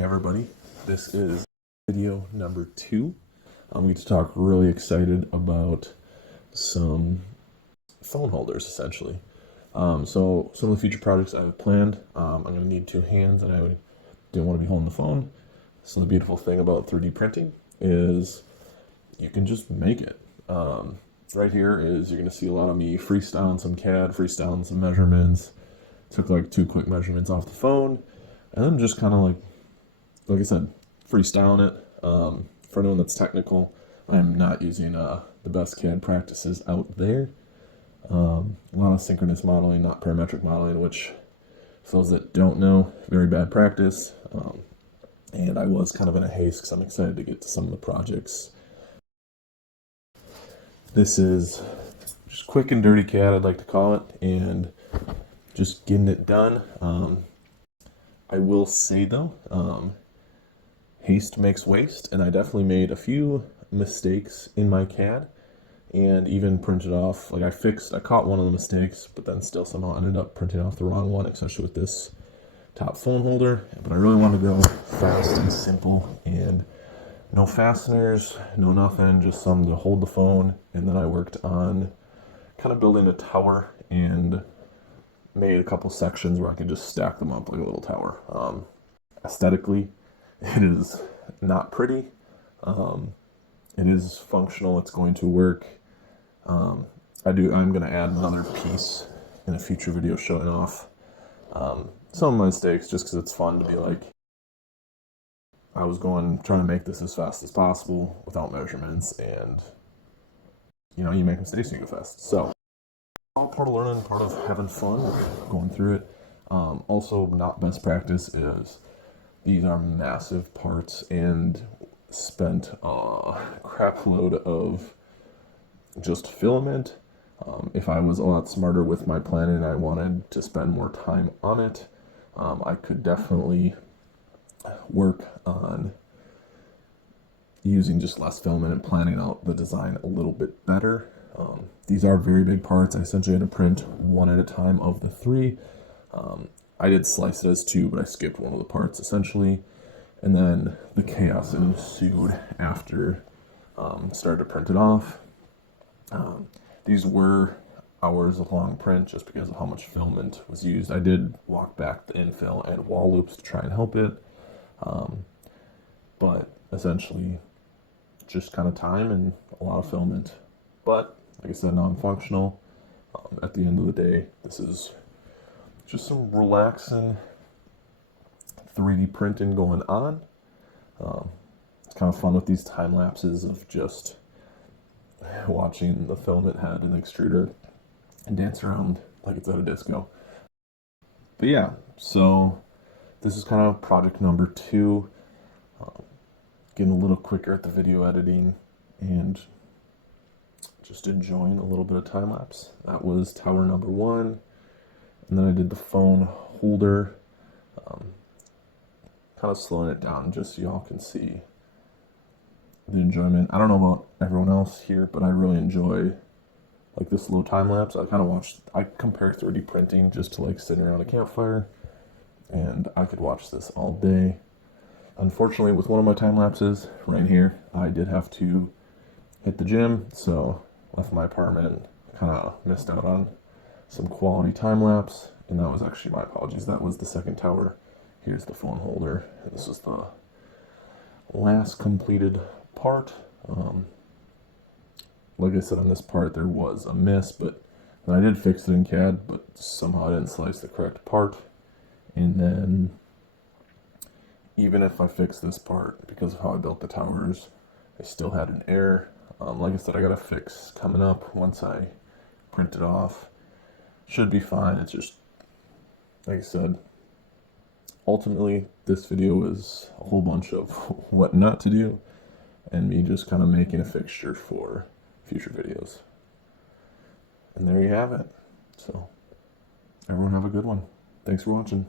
Hey everybody, this is video number 2. I'm going to talk really excited about some phone holders essentially. So some of the future projects I have planned, I'm going to need 2 hands and I didn't want to be holding the phone. So the beautiful thing about 3D printing is you can just make it. Right here is you're going to see a lot of me freestyling some CAD, freestyling some measurements. Took like 2 quick measurements off the phone and then just kind of like I said, freestyling it. For anyone that's technical, I'm not using the best CAD practices out there. A lot of synchronous modeling, not parametric modeling, which for those that don't know, very bad practice. And I was kind of in a haste because I'm excited to get to some of the projects. This is just quick and dirty CAD, I'd like to call it, and just getting it done. I will say though, haste makes waste, and I definitely made a few mistakes in my CAD and even printed off, like I caught one of the mistakes, but then still somehow ended up printing off the wrong one, especially with this top phone holder. But I really want to go fast and simple and no fasteners, no nothing, just some to hold the phone. And then I worked on kind of building a tower and made a couple sections where I could just stack them up like a little tower. Aesthetically, it is not pretty. It is functional. It's going to work. I'm going to add another piece in a future video showing off some of my mistakes, just because it's fun to be like, I was trying to make this as fast as possible without measurements, and you know, you make mistakes and you go fast. So all part of learning, part of having fun, going through it. Also, not best practice is these are massive parts and spent a crap load of just filament. If I was a lot smarter with my planning and I wanted to spend more time on it, I could definitely work on using just less filament and planning out the design a little bit better. These are very big parts. I essentially had to print one at a time of the 3. I did slice it as 2, but I skipped one of the parts essentially. And then the chaos ensued after started to print it off. These were hours of long print just because of how much filament was used. I did walk back the infill and wall loops to try and help it. But essentially just kind of time and a lot of filament. But like I said, non-functional. At the end of the day, this is just some relaxing 3D printing going on. It's kind of fun with these time lapses of just watching the filament head and extruder and dance around like it's at a disco. But yeah, so this is kind of project number 2. Getting a little quicker at the video editing and just enjoying a little bit of time lapse. That was tower number 1. And then I did the phone holder, kind of slowing it down just so y'all can see the enjoyment. I don't know about everyone else here, but I really enjoy like this little time lapse. I compare 3D printing just to like sitting around a campfire, and I could watch this all day. Unfortunately, with one of my time lapses right here, I did have to hit the gym, so left my apartment and kind of missed out on some quality time lapse, and that was actually my apologies. That was the second tower. Here's the phone holder. This is the last completed part. Like I said, on this part there was a miss, but then I did fix it in CAD, but somehow I didn't slice the correct part. And then even if I fixed this part, because of how I built the towers, I still had an error. Like I said, I got a fix coming up once I print it off. Should be fine. It's just, like I said, ultimately this video is a whole bunch of what not to do and me just kind of making a fixture for future videos. And there you have it. So everyone have a good one. Thanks for watching.